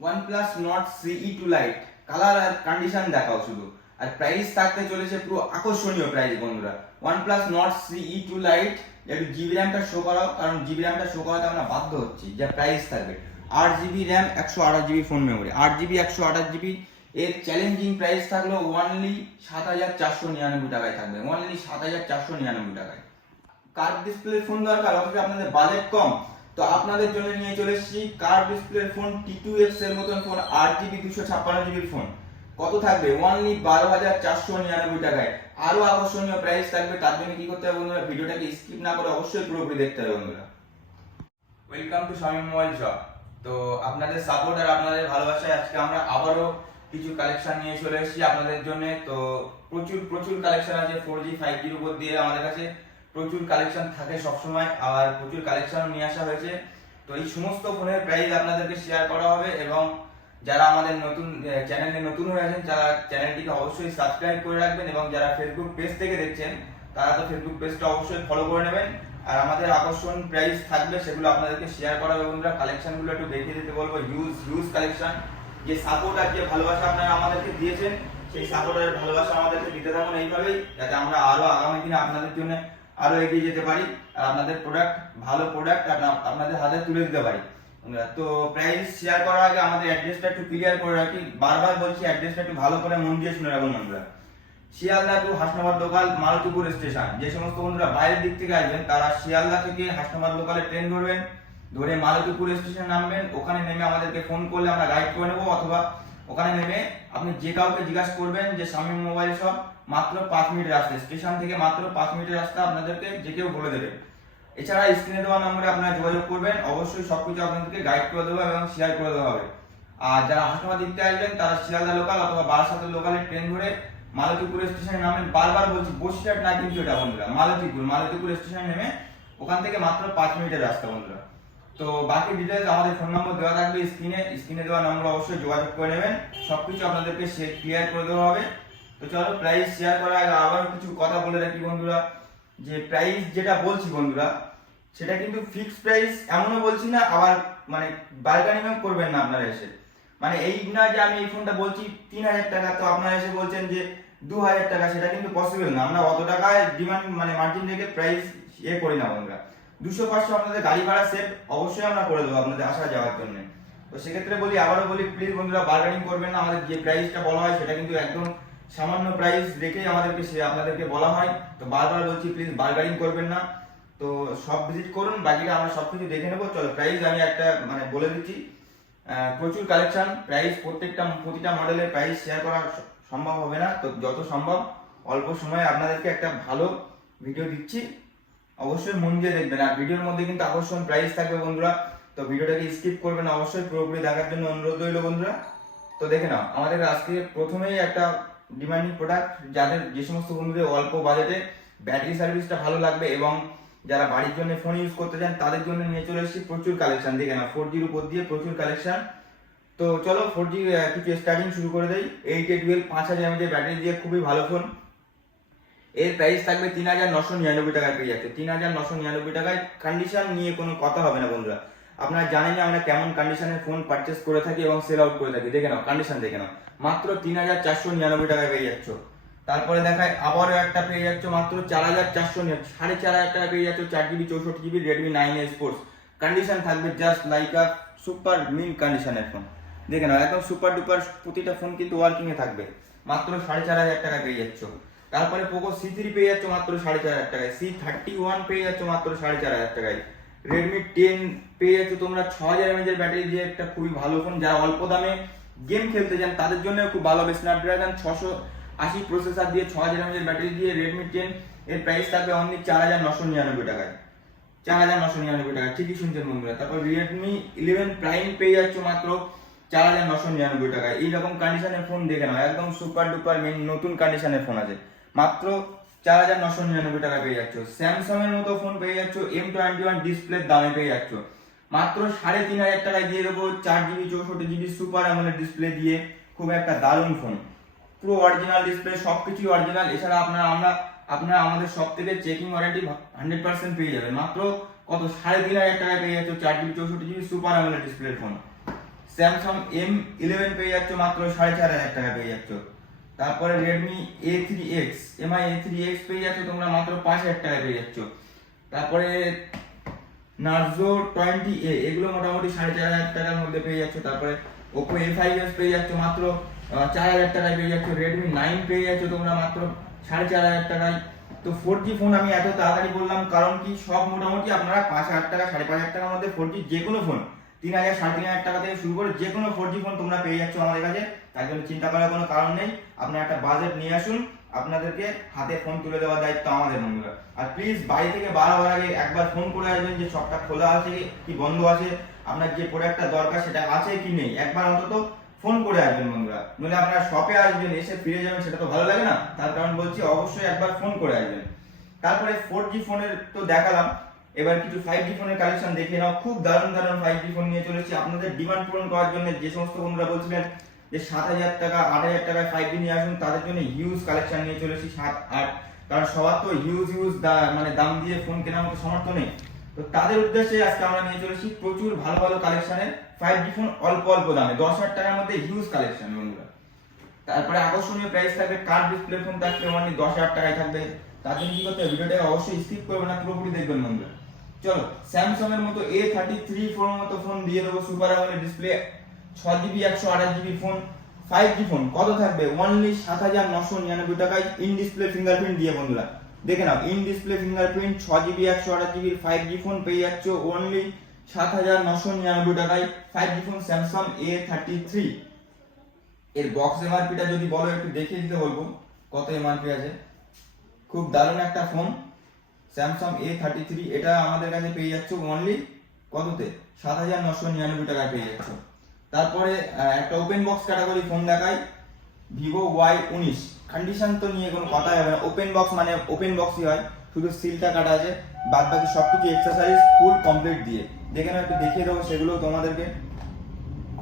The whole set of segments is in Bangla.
OnePlus Nord CE2 Lite colour আর কন্ডিশন দেখাও শুধু, আর প্রাইস থাকতে চলেছে পুরো আকর্ষণীয় প্রাইস বন্ধুরা। OnePlus Nord CE2 Lite একটু জিবি র্যামটা শো করাও, কারণ জিবি র্যামটা শো করাতে আমরা বাধ্য হচ্ছি। যা প্রাইস থাকবে 8GB RAM 128GB phone memory, 8GB 128GB এর চ্যালেঞ্জিং প্রাইস থাকলো অনলি 7499 টাকায় থাকবে, অনলি 7499 টাকায়। কার্ভ ডিসপ্লে ফোন দরকার অথচ আপনাদের বাজেট কম, তো আপনাদের জন্য নিয়ে চলে এসেছি কার্ভ ডিসপ্লে ফোন T2X এর মতন ফোন, 8GB 256GB ফোন। কত থাকবে? অনলি 12499 টাকায়। আরো আকর্ষণীয় প্রাইস থাকবে, তার জন্য কি করতে হবে বন্ধুরা, ভিডিওটাকে স্কিপ না করে অবশ্যই পুরোপুরি দেখতে হবে বন্ধুরা। Welcome to Shamim mobile shop. তো আপনাদের সাপোর্ট আর আপনাদের ভালোবাসায় আজকে আমরা আবারও কিছু কালেকশন নিয়ে চলে এসেছি আপনাদের জন্য। তো প্রচুর প্রচুর কালেকশন আছে 4G 5Gর উপর দিয়ে, আমাদের কাছে প্রচুর কালেকশন থাকে সবসময়, আর প্রচুর কালেকশন নিয়ে আসা হয়েছে। তো এই সমস্ত ফোনের প্রাইস আপনাদেরকে শেয়ার করা হবে, এবং যারা আমাদের নতুন চ্যানেলে নতুন হয়ে আছেন যারা চ্যানেলটিকে অবশ্যই সাবস্ক্রাইব করে রাখবেন, এবং যারা ফেসবুক পেজ থেকে দেখছেন তারা তো ফেসবুক পেজটা অবশ্যই ফলো করে নেবেন। আর আমাদের আকর্ষণ প্রাইস থাকবে সেগুলো আপনাদেরকে শেয়ার করা হবে বন্ধুরা। কালেকশনগুলো একটু দেখিয়ে দিতে বলবো, হিউজ কালেকশন। যে সাপোর্ট আর যে ভালোবাসা আপনারা আমাদেরকে দিয়েছেন, সেই সাপোর্ট আর ভালোবাসা আমাদেরকে দিতে থাকুন এইভাবেই, যাতে আমরা আরো আগামী দিনে আপনাদের জন্য আরো এগিয়ে যেতে পারি, আর আপনাদের ভালো প্রোডাক্ট আপনাদের হাতে তুলে দিতে পারি। তো প্রাইস শেয়ার করার আগে আমাদের অ্যাড্রেসটা একটু ক্লিয়ার করে রাখি, বারবার বলছি অ্যাড্রেসটা একটু ভালো করে মন দিয়ে শুনে রাখুন বন্ধুরা। Sealdah to Hasnabad local Maltipur station. যে সমস্ত বন্ধুরা বাইরের দিক থেকে আসবেন তারা শিয়ালদা থেকে হাসনাবাদ লোকালে ট্রেন ধরবেন, ধরে মালতীপুর স্টেশন নামবেন। ওখানে নেমে আমাদেরকে ফোন করলে আমরা গাইড করে নেবো, অথবা ওখানে নেমে আপনি যে কাউকে জিজ্ঞাসা করবেন যে শামিম মোবাইল শপ, মাত্র 5 মিনিট রাস্তা, স্টেশন থেকে মাত্র 5 মিনিটের রাস্তা, আপনাদেরকে যে কেউ বলে দেবে। এছাড়া স্ক্রিনে দেওয়া নম্বরে আপনারা যোগাযোগ করবেন, অবশ্যই সবকিছু আপনাদেরকে গাইড করে দেবো এবং শেয়ার করে দেওয়া হবে। আর যারা হাসনাবাদ দিকতে আসবেন তারা শিয়ালদা লোকাল অথবা বারাসাতের লোকালে ট্রেন ধরে মালতীপুর স্টেশনে নামেন। বারবার বলছি বসিরহাট না কিন্তু এটা বন্ধুরা, মালতীপুর স্টেশনে নেমে ওখান থেকে মাত্র 5 মিনিটের রাস্তা বন্ধুরা। তো বাকি ডিটেলস আমাদের ফোন নম্বর দেওয়া থাকবে স্ক্রিনে দেওয়া নম্বর অবশ্যই যোগাযোগ করে নেবেন, সবকিছু আপনাদেরকে ক্লিয়ার করে দেওয়া হবে। তো চলো প্রাইস শেয়ার করার আগে আবার কিছু কথা বলে রাখি বন্ধুরা, যে প্রাইস যেটা বলছি বন্ধুরা সেটা কিন্তু ফিক্সড প্রাইস এমনও বলছি না, আবার মানে বার্গেনিংও করবেন না আপনারা এসে। মানে এই না যে আমি এই ফোনটা বলছি 3000 টাকা, তো আপনারা এসে বলছেন যে 2000 টাকা, সেটা কিন্তু পসিবল না। আমরা অত টাকায় ডিমান্ড মানে মার্জিন রেখে প্রাইস করি না বন্ধুরা। 200-500 আপনাদের গাড়ি ভাড়া সেভ অবশ্যই আমরা করে দেবো আপনাদের আসা যাওয়ার জন্য। তো সেক্ষেত্রে আবারও বলি প্লিজ বন্ধুরা বার্গেনিং করবেন না। আমাদের যে প্রাইসটা বলা হয় সেটা কিন্তু একদম সামান্য প্রাইস রেখেই আমাদেরকে আপনাদেরকে বলা হয়। তো বারবার বলছি প্লিজ বার্গেনিং করবেন না। তো সব ভিজিট করুন, বাকিটা আমরা সবকিছু দেখে নেবো। চলো প্রাইস আমি একটা মানে বলে দিচ্ছি, প্রচুর কালেকশন, প্রাইস প্রতিটা মডেলের প্রাইস শেয়ার করা সম্ভব হবে না, তো যত সম্ভব অল্প সময়ে আপনাদেরকে একটা ভালো ভিডিও দিচ্ছি, অবশ্যই মন দিয়ে দেখবেন। আর ভিডিওর মধ্যে কিন্তু আকর্ষণ প্রাইস থাকবে বন্ধুরা, তো ভিডিওটাকে স্কিপ করবেন না, অবশ্যই পুরোপুরি দেখার জন্য অনুরোধ রইল বন্ধুরা। তো দেখে নাও আমাদের আজকে প্রথমেই একটা ডিমান্ডিং প্রোডাক্ট, যাদের যে সমস্ত বন্ধুদের অল্প বাজেটে ব্যাটারি সার্ভিসটা ভালো লাগবে এবং যারা বাড়ির জন্য ফোন ইউজ করতে চান তাদের জন্য নিয়ে চলে এসেছি প্রচুর কালেকশন। দেখে নাও 4Gর উপর দিয়ে প্রচুর কালেকশন। তো চলো 4G কিছু স্টার্টিং শুরু করে দেই। 8A12 5000 mAh ব্যাটারি দিয়ে খুবই ভালো ফোন। এর প্রাইস থাকবে 3999 টাকায় পেয়ে যাচ্ছে, 3999 টাকায়। কন্ডিশন নিয়ে কোনো কথা হবে না বন্ধুরা, আপনারা জানেন আমরা কেমন কন্ডিশনের ফোন পারচেস করে থাকি এবং সেল আউট করে থাকি। দেখে নাও কন্ডিশন, দেখে নাও মাত্র 3499 টাকায় পেয়ে যাচ্ছ। তারপরে দেখায় আবারও একটা পেয়ে যাচ্ছ মাত্র 4499 টাকা পেয়ে যাচ্ছ, 4GB 64GB Redmi 9A Sports। Condition থাকবে just like a super mint কন্ডিশনের ফোন। দেখে নাও একদম সুপার ডুপার, প্রতিটা ফোন কিন্তু ওয়ার্কিং এ থাকবে। মাত্র 4500 টাকা পেয়ে যাচ্ছ। তারপরে পোকো C3 পেয়ে যাচ্ছ মাত্র 4500 টাকায়, C31 পেয়ে যাচ্ছ মাত্র 4500 টাকায়। রেডমি 10 পেয়ে যাচ্ছ তোমরা 6000 mAh ব্যাটারি দিয়ে, একটা খুবই ভালো ফোন। যারা অল্প দামে গেম খেলতে চান তাদের জন্য খুব ভালো হবে। স্ন্যাপড্রাগন 680 প্রসেসর দিয়ে 6000 mAh ব্যাটারি দিয়ে রেডমি 10 এর প্রাইস থাকবে অনলি 4999 টাকায়, 4999 টাকা। ঠিকই শুনছেন বন্ধুরা। তারপর রিয়েলমি 11 প্রাইম পেয়ে যাচ্ছ মাত্র 4999 টাকায়। এইরকম কন্ডিশনের ফোন দেখে নাও, একদম সুপার ডুপার মেন নতুন কন্ডিশনের ফোন আছে, মাত্র 4999 টাকা পেয়ে যাচ্ছ। স্যামসাং এর মতো ফোন পেয়ে যাচ্ছ M21 ডিসপ্লের দামে পেয়ে যাচ্ছ মাত্র 3500 টাকায় দিয়ে দেবো, 4GB 64GB super AMOLED display দিয়ে। খুব একটা দারুণ ফোন, পুরো অরিজিনাল ডিসপ্লে, সবকিছু অরিজিনাল। এছাড়া আপনারা আমাদের সব থেকে চেকিং ওয়ারেন্টি 100% পেয়ে যাবেন। মাত্র কত 3500 টাকায় পেয়ে যাচ্ছ 4GB 64GB সুপার অ্যামোলেড ডিসপ্লের ফোন। স্যামসাং M11 পেয়ে যাচ্ছ মাত্র 4,500 টাকা পেয়ে যাচ্ছ। তারপরে রেডমি A3X MI A3X পেয়ে যাচ্ছ তোমরা মাত্র 5,000 টাকা পেয়ে যাচ্ছ। তারপরে নার্জো 20A এগুলো মোটামুটি 4,500 টাকার মধ্যে পেয়ে যাচ্ছ। তারপরে Oppo A5s পেয়ে যাচ্ছ মাত্র 4,000 টাকায় পেয়ে যাচ্ছ। Redmi 9 পেয়ে যাচ্ছ তোমরা মাত্র 4,500 টাকায়। তো 4G ফোন আমি এত তাড়াতাড়ি বললাম কারণ কি সব মোটামুটি আপনারা 5,000 টাকা 5,500 টাকার মধ্যে 4G যে কোনো ফোন 3,000 3,500 টাকা থেকে শুরু করে যে কোনো 4G ফোন তোমরা পেয়ে যাচ্ছ আমাদের কাছে। তাই জন্য চিন্তা করার কোনো কারণ নেই। আপনারা একটা বাজেট নিয়ে আসুন, আপনাদেরকে হাতে ফোন তুলে দেওয়ার দায়িত্ব আমাদের বন্ধুরা। আর প্লিজ বাড়ি থেকে বার হওয়ার আগে একবার ফোন করে আসবেন যে শপটা খোলা আছে কি বন্ধ আছে, আপনার যে প্রোডাক্টটা দরকার সেটা আছে কি নেই, একবার অন্তত ফোন করে আসবেন বন্ধুরা। নইলে আপনারা শপে আসবেন এসে ফিরে যাবেন সেটা তো ভালো লাগে না, তার কারণ বলছি অবশ্যই একবার ফোন করে আসবেন। তারপরে 4G ফোনের তো দেখালাম, এবার কিছু 5G ফোনের কালেকশন দেখে নাও। খুব দারুণ দারুণ 5G ফোন নিয়ে চলেছি আপনাদের ডিমান্ড পূরণ করার জন্য। যে সমস্ত বন্ধুরা বলছিলেন যে 7,000 টাকা 8,000 টাকায় 5G নিয়ে আসুন, তাদের জন্য হিউজ কালেকশন নিয়ে চলেছি 7-8, কারণ সবার তো হিউজ মানে দাম দিয়ে ফোন কেনার মতো সামর্থ্য নেই। তো তাদের উদ্দেশ্যে আজকে আমরা নিয়ে চলেছি প্রচুর ভালো ভালো কালেকশনের 5G ফোন অল্প অল্প দামে 10,000 টাকার মধ্যে হিউজ কালেকশন বন্ধুরা। তারপরে আকর্ষণীয় প্রাইস থাকবে, কার্ড ডিসপ্লে ফোন থাকবে অনলি 10,000 টাকায় থাকবে। তার জন্য কি করতে হবে, ভিডিওটাকে অবশ্যই স্কিপ করবেন না, পুরোপুরি দেখবেন বন্ধুরা। চলো স্যামসাং এর মতো A33 ফোন মতো ফোন দিয়ে দেবো, super AMOLED display 6GB 128GB phone 5G phone কত থাকবে, অনলি 7,999 টাকায় ইন ডিসপ্লে ফিঙ্গারপ্রিন্ট দিয়ে বন্ধুরা। দেখে নাও, in display fingerprint 6GB 128GB 5G phone পেয়ে যাচ্ছ অনলি 7,999 টাকায় 5G ফোন স্যামসাং A33। এর বক্স এমআরপিটা যদি বলো একটু দেখিয়ে দিতে বলবো কত এমআরপি আছে। খুব দারুণ একটা ফোন স্যামসাং A33, এটা আমাদের কাছে পেয়ে যাচ্ছ অনলি কততে, 7,999 টাকায় পেয়ে যাচ্ছ। তারপরে একটা ওপেন বক্স ক্যাটাগরি ফোন দেখাই, ভিভো Y19। কন্ডিশন তো নিয়ে কোনো কথা হবে না, ওপেন বক্স মানে ওপেন বক্সই হয়, শুধু সিলটা কাটা আছে, বাদ বাকি সবকিছু এক্সারসাইজ ফুল কমপ্লিট দিয়ে। দেখে নাও, একটু দেখিয়ে দেবো সেগুলো তোমাদেরকে।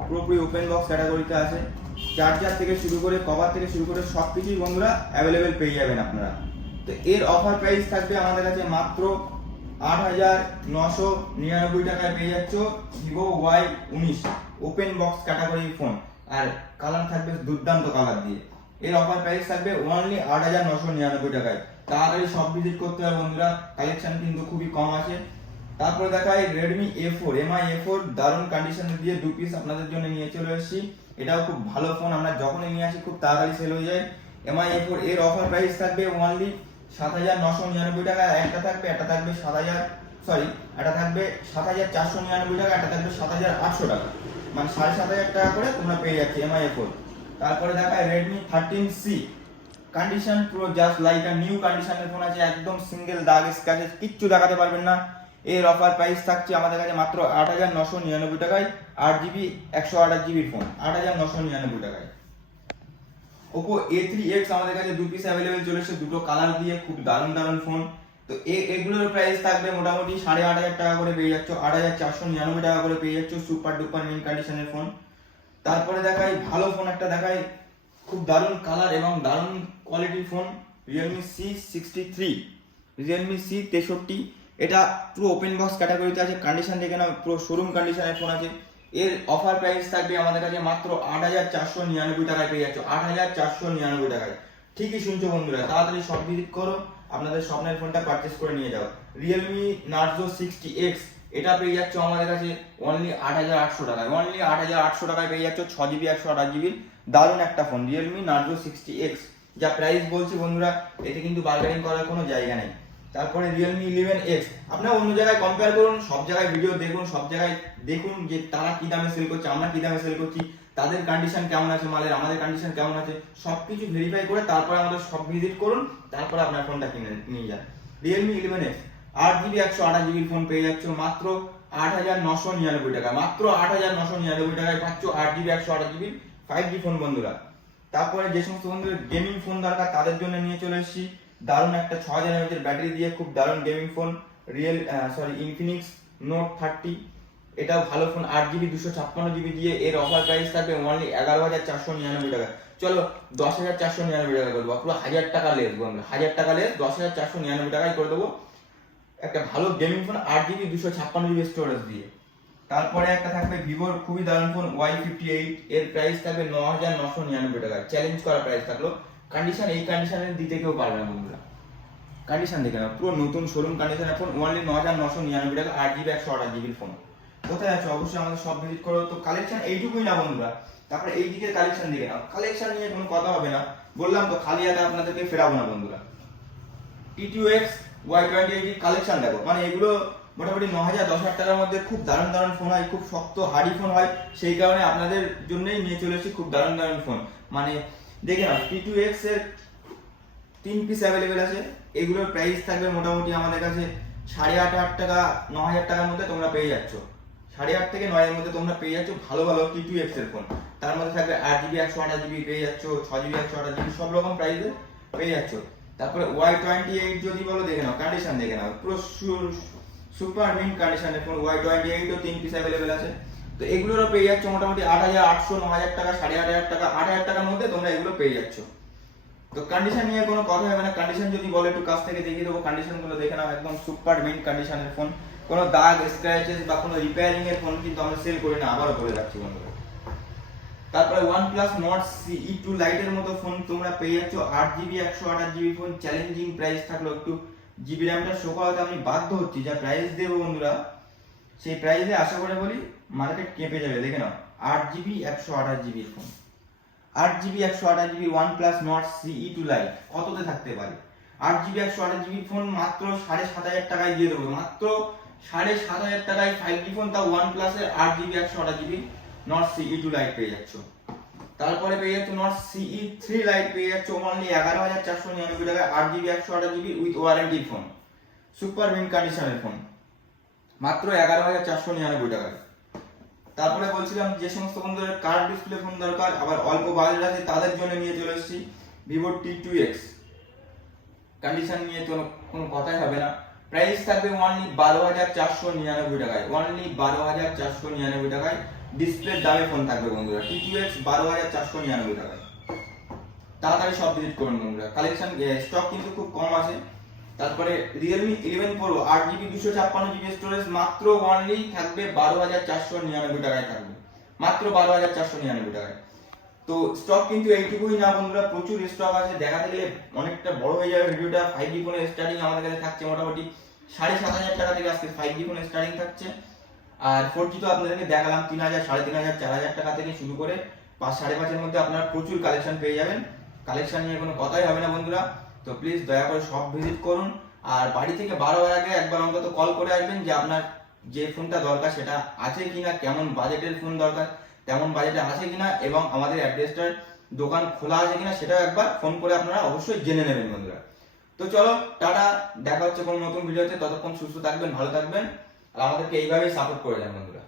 পুরোপুরি ওপেন বক্স ক্যাটাগরিতে আছে, চার্জার থেকে শুরু করে কভার থেকে শুরু করে সবকিছুই বন্ধুরা অ্যাভেলেবেল পেয়ে যাবেন আপনারা। তো এর অফার প্রাইস থাকবে আমাদের কাছে মাত্র 8,999 টাকায় পেয়ে যাচ্ছ Vivo Y19 open box category phone, আর কালার থাকবে দুর্দান্ত কালার দিয়ে। এর অফার প্রাইস থাকবে অনলি 8,999 টাকায়। তাড়াতাড়ি সব ভিজিট করতে হবে বন্ধুরা, কালেকশন কিন্তু খুবই কম আছে। তারপরে দেখাই Redmi A4 MI A4, দারুণ কন্ডিশনে দিয়ে 2 পিস আপনাদের জন্য নিয়ে চলে এসেছি। এটাও খুব ভালো ফোন, আমরা যখনই নিয়ে আসি খুব তাড়াতাড়ি সেল হয়ে যায়। MI A4 এর অফার প্রাইস থাকবে অনলি 7,999 টাকা। একটা থাকবে 7,499 টাকা, একটা থাকবে 7,800 টাকা, মানে 7,500 টাকা করে তোমরা পেয়ে যাচ্ছ MI A4। তারপরে দেখায় Redmi 13C, কন্ডিশন পুরো জাস্ট লাইক আ নিউ কন্ডিশনের ফোন আছে, একদম সিঙ্গেল দাগ স্ক্র্যাচেস কিচ্ছু দেখাতে পারবেন না। এর অফার প্রাইস থাকছে আমাদের কাছে মাত্র 8,999 টাকায়, 8GB 128GB ফোন 8,999 টাকায়। Oppo A3X আমাদের কাছে 2 পিস अवेलेबल চলে এসেছে, দুটো কালার দিয়ে, খুব দারুণ দারুণ ফোন। তো এগুলোর প্রাইস থাকবে মোটামুটি 8,500 টাকা করে পেয়ে যাচ্ছ, 8,499 টাকা করে পেয়ে যাচ্ছ, সুপার ডুপার মিন কন্ডিশনের ফোন। তারপরে দেখাই ভালো ফোন একটা দেখাই, খুব দারুণ কালার এবং দারুণ কোয়ালিটির phone, Realme C63, Realme C63। এটা পুরো ওপেন বক্স ক্যাটাগরিতে আছে, কন্ডিশন দেখে নাও পুরো শোরুম কন্ডিশনের ফোন আছে। এর অফার প্রাইস থাকবে আমাদের কাছে মাত্র 8,499 টাকায় পেয়ে যাচ্ছ, 8,499 টাকায়। ঠিকই শুনছো বন্ধুরা, তাড়াতাড়ি সব ভিজিট করো, আপনাদের স্বপ্নের ফোনটা পারচেজ করে নিয়ে যাও। Realme Narzo 60X, এটা পেয়ে যাচ্ছ আমাদের কাছে অনলি 8,800 টাকায়, অনলি 8,800 টাকায় পেয়ে যাচ্ছ 6GB 128GB দারুণ একটা ফোন Realme Narzo 60X। যা প্রাইস বলছি বন্ধুরা, এতে কিন্তু বার্গেনিং করার কোনো জায়গা নেই। তারপরে Realme 11X, আপনারা অন্য জায়গায় কম্পেয়ার করুন, সব জায়গায় ভিডিও দেখুন, সব জায়গায় দেখুন যে তারা কি দামে সেল করছে, আমরা কি দামে সেল করছি, তাদের কন্ডিশন কেমন আছে মালের, আমাদের কন্ডিশন কেমন আছে, সবকিছু ভেরিফাই করে তারপরে আমাদের সব ভিজিট করুন, তারপরে আপনার ফোনটা কিনে নিয়ে যান। Realme 11X 8GB 128GB phone পেয়ে যাচ্ছ মাত্র 8,999 টাকা, মাত্র 8,999 টাকায় পাচ্ছ 8GB 128GB 5G ফোন বন্ধুরা। তারপরে যে সমস্ত বন্ধুদের গেমিং ফোন দরকার তাদের জন্য নিয়ে চলে এসেছি দারুণ একটা 6,000 mAh ব্যাটারি দিয়ে খুব দারুণ গেমিং ফোন, Infinix Note 30। এটাও ভালো ফোন, 8GB 256GB দিয়ে। এর অফার প্রাইস থাকবে অনলি 11,499 টাকা। চলো 10,499 টাকা করে দেবো, পুরো 1,000 টাকা লেস বন্ধু, 1,000 টাকা লেস, 10,499 টাকায় করে দেবো একটা ভালো gaming phone 8GB 256GB storage দিয়ে। তারপরে একটা থাকবে ভিভোর খুবই দারুণ ফোন Y58, এর প্রাইস থাকবে 9,999 টাকা। চ্যালেঞ্জ করা প্রাইস থাকলো। কন্ডিশন এই কন্ডিশনে দিতে কেউ পারবে না বন্ধুরা। কন্ডিশন দেখে নাও, পুরো নতুন শোরুম কন্ডিশনের ফোন, অনলি 9,999 টাকা, 8GB 128GB ফোন। কোথায় আছো? অবশ্যই আমাদের সব ভিজিট করো। তো কালেকশন এইটুকুই না বন্ধুরা, তারপরে এই দিকের কালেকশন দেখে নাও। কালেকশন নিয়ে কোনো কথা হবে না, বললাম তো খালি হাতে আপনাদেরকে ফেরাবো না বন্ধুরা। T2X Y28 কালেকশন দেখো, মানে এগুলো মোটামুটি 9,000 10,000 টাকার মধ্যে খুব দারুণ দারুণ ফোন হয়, খুব শক্ত হার্ডি ফোন হয়। সেই কারণে আপনাদের জন্যই নিয়ে চলে এসেছি খুব দারুণ দারুণ ফোন। মানে দেখে নাও, T2X এর 3 পিস অ্যাভেলেবেল আছে। এগুলোর প্রাইস থাকবে মোটামুটি আমাদের কাছে 8,500 টাকা 9,000 টাকার মধ্যে তোমরা পেয়ে যাচ্ছ। 8,500 থেকে 9,000 এর মধ্যে তোমরা পেয়ে যাচ্ছ ভালো ভালো T2X এর ফোন। তার মধ্যে থাকবে 8GB 128GB পেয়ে যাচ্ছ, 6GB 128GB, সব রকম প্রাইসে পেয়ে যাচ্ছ। তারপরে Y28 যদি বলো, দেখে নাও কন্ডিশন দেখে নাও, পুরো সুপার মিন্ট কন্ডিশনের ফোন। Y28 ও 3 পিস অ্যাভেলেবেল আছে। তো এগুলোরও পেয়ে যাচ্ছ মোটামুটি 8,800 9,000 টাকা 8,500 টাকা 8,000 টাকার মধ্যে তোমরা এগুলো পেয়ে যাচ্ছ। তো কন্ডিশন নিয়ে কোনো কথা হবে না। কন্ডিশন যদি বলে একটু কাছ থেকে দেখিয়ে দেবো। কন্ডিশন গুলো দেখে নাও, একদম সুপার মিন্ট কন্ডিশনের ফোন। কোনো দাগ স্ক্র্যাচেস বা কোনো রিপেয়ারিং এর ফোন কিন্তু আমরা সেল করি না, আবারও বলে রাখছি বন্ধুরা। তারপরে OnePlus Nord CE2 Lite এর মতো ফোন তোমরা পেয়ে যাচ্ছ 8GB 128GB phone. Challenging price থাকলো, একটু জিবি র্যামটা শো করাতে আমি বাধ্য হচ্ছি। যা প্রাইস দেবো বন্ধুরা, সেই প্রাইসে আশা করে বলি মার্কেট কেঁপে যাবে। দেখে নাও 8GB 128GB phone, 8GB 128GB OnePlus Nord CE2 Lite কততে থাকতে পারে? 8GB 128GB ফোন মাত্র 7,500 টাকায় দিয়ে দেবো। মাত্র 7,500 টাকায় 5G ফোন, তাও OnePlus এর 8GB 128GB Nord CE2 Lite পেয়ে যাচ্ছ। তারপরে পেয়ে যাচ্ছ Nord CE3 Lite পেয়ে যাচ্ছ অনলি 11,499 টাকায়, 8GB 128GB with warranty phone. Super mint কন্ডিশনের ফোন, মাত্র 11,499 টাকায়। তারপরে বলছিলাম যে সমস্ত বন্ধুদের কার্ভ ডিসপ্লে ফোন দরকার, আবার অল্প বাজেট আছে, তাদের জন্য নিয়ে চলে এসেছি Vivo T2X। কন্ডিশন নিয়ে তো কোনো কথাই হবে না। প্রাইস থাকবে অনলি 12,499 টাকায়, অনলি 12,499 টাকায় ডিসপ্লে দামে ফোন থাকবে বন্ধুরা। T2X 12,499 টাকায়। তাড়াতাড়ি সব ভিজিট করুন বন্ধুরা, কালেকশন স্টক কিন্তু খুব কম আছে। তারপরে Realme 11 Pro 8GB 256GB storage, মাত্র অনলি থাকবে 12,499 টাকায় থাকবে, মাত্র 12,499 টাকায়। তো স্টক কিন্তু এইটুকুই না বন্ধুরা, প্রচুর স্টক আছে। দেখাতে গেলে অনেকটা বড় হয়ে যাবে ভিডিওটা। 5G ফোনের স্টার্টিং আমাদের কাছে থাকছে মোটামুটি 7,500 টাকা থেকে আজকে 5G ফোনের স্টার্টিং থাকছে। আর 4G তো আপনাদেরকে দেখালাম 3,000 3,500 4,000 টাকা থেকে শুরু করে 5-5.5 এর মধ্যে আপনারা প্রচুর কালেকশন পেয়ে যাবেন। কালেকশন নিয়ে কোনো কথাই হবে না বন্ধুরা। তো প্লিজ দয়া করে সব ভিজিট করুন। আর বাড়ি থেকে বার হওয়ার আগে একবার অন্তত কল করে আসবেন যে আপনার যে ফোনটা দরকার সেটা আছে কিনা, কেমন বাজেটের ফোন দরকার তেমন বাজেটে আছে কিনা, এবং আমাদের অ্যাড্রেসটার দোকান খোলা আছে কিনা সেটাও একবার ফোন করে আপনারা অবশ্যই জেনে নেবেন বন্ধুরা। তো চলো টাটা, দেখা হচ্ছে কোনো নতুন ভিডিওতে। ততক্ষণ সুস্থ থাকবেন, ভালো থাকবেন, আর আমাদেরকে এইভাবেই সাপোর্ট করে যান বন্ধুরা।